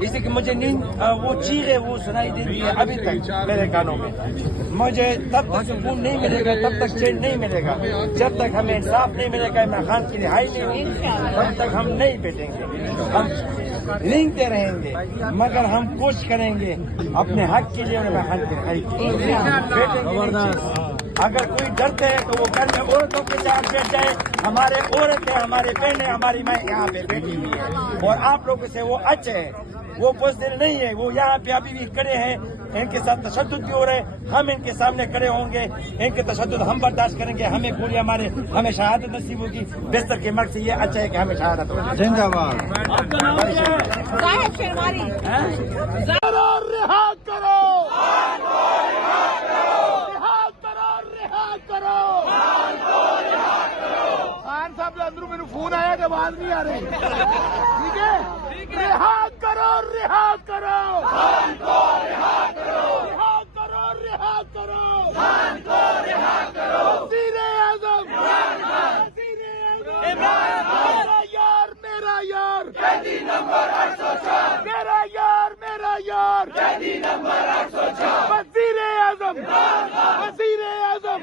اسی کہ مجھے نیند وہ چیخیں وہ سنائی دیتی ہے ابھی تک میرے کانوں میں. مجھے تب تک سکون نہیں ملے گا، تب تک چین نہیں ملے گا، جب تک ہمیں انصاف نہیں ملے گا، عمران خان کی رہائی نہیں ہوگی، تب تک ہم نہیں بیٹھیں گے. ہم رینگتے رہیں گے مگر ہم کوشش کریں گے اپنے حق کے لیے اور عمران خان کی رہائی کے لیے. بیٹھیں گے. اگر کوئی ڈرتے ہیں تو وہ گھر میں عورتوں کے ساتھ بیٹھ جائے. ہمارے عورتیں، ہمارے بہنیں، ہماری ماں یہاں پہ بیٹھی ہوئی ہے اور آپ لوگوں سے وہ اچھے ہیں، وہ بزدل نہیں ہے. وہ یہاں پہ ابھی بھی کھڑے ہیں، ان کے ساتھ تشدد بھی ہو رہے ہیں. ہم ان کے سامنے کھڑے ہوں گے، ان کے تشدد ہم برداشت کریں گے. ہمیں گولی ہمیں شہادت نصیب ہوگی. بستر کے مرگ سے یہ اچھا ہے کہ ہمیں شہادت ہو. زندہ باد. رہا کرو، خان صاحب کے اندروں میرے فون آیا کہ آواز نہیں آ رہی. ٹھیک ہے، رہا کرو، رہا کرو، خان کو رہا کرو، رہا کرو، رہا کرو، خان کو رہا کرو. وزیر اعظم، میرا یار، میرا یار، قیدی نمبر 804، میرا یار، میرا یار، قیدی نمبر 804. وزیر اعظم، وزیر اعظم،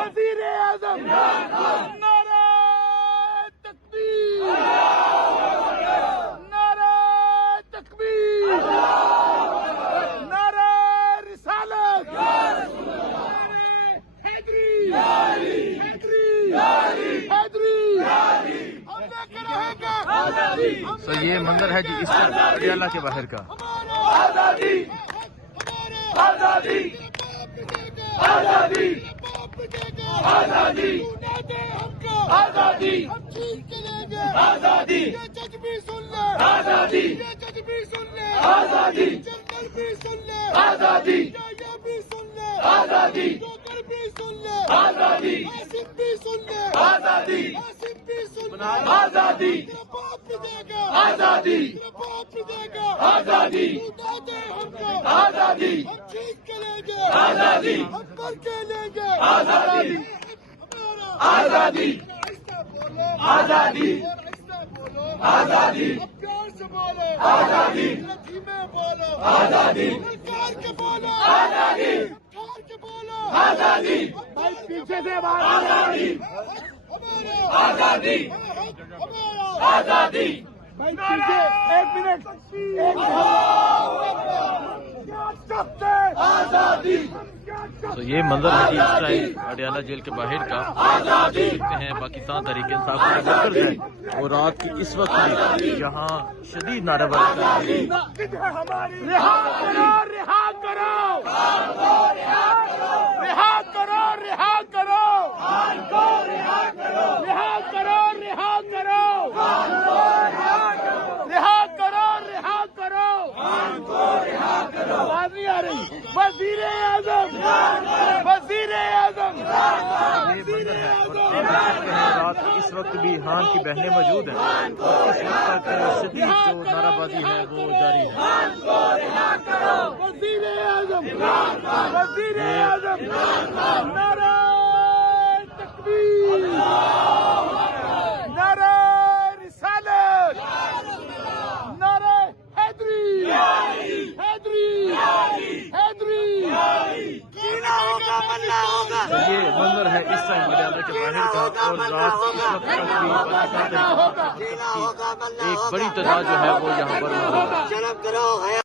وزیر اعظم. نعرہ تکبیر، نعرہ تکبیر، نعرہ رسالت، حیدری، حیدری، حیدری. ہم لے کے رہیں گے. تو یہ منظر ہے جی اس پٹیالہ کے باہر کا. آزادی، آزادی، آزادی، آزادی، آزادی، آزادی، جج بھی سن لے، آزادی، جج بھی سن لے، آزادی، جنرل بھی سن لے، آزادی، یہ بھی سن لے، آزادی، جوکر بھی سن لے، آزادی، آصف بھی سن لے، آزادی، آصف بھی سن لے، آزادی، تیرا باپ بھی دے گا، آزادی، تیرا باپ بھی دے گا، آزادی، تو نہ دے ہم کو، آزادی، ہم جیت کے لیں گے، آزادی، ہم کر کے لیں گے، آزادی، آزادی، آزادی، آزادی، پیار سے بولو، آزادی، دھیمے بولو، آزادی، کار کے بولو، آزادی، کار کے بولو، آزادی. بھائی پیچھے سے آزادی، آزادی، آزادی. بھائی پیچھے ایک منٹ، ایک منٹ. آزادی. تو یہ منظر ہے جی اس ٹائم اڈیالہ جیل کے باہر کا. آپ دیکھ سکتے ہیں پاکستان تحریک انصاف کے ورکرز ہیں اور رات کی اس وقت بھی یہاں شدید نعرہ بازی کر رہے ہیں. رہا کرو، رہا کرو، رہا کرو، رہا کرو، رہا کرو، رہا کرو، رہا کرو، رہا کرو. آواز نہیں آ رہی. وزیر اعظم، وزیر اعظم. یہ منظر ہے اور آپ دیکھ سکتے ہیں رات کی اس وقت بھی ہان کی بہنیں موجود ہیں اور اس وقت تک شدید جو نعرہ بازی ہے وہ جاری ہے. وزیر اعظم، وزیر اعظم. نعرہ تکبیر، نعرہ رسالت، نعرہ حیدری، حیدری، حیدری. تو یہ منظر ہے اس ٹائم اڈیالہ کے باہر کا اور رات کی اس وقت تک بھی پاکستان تحریک انصاف کی ایک بڑی تعداد جو ہے وہ یہاں پر موجود ہے.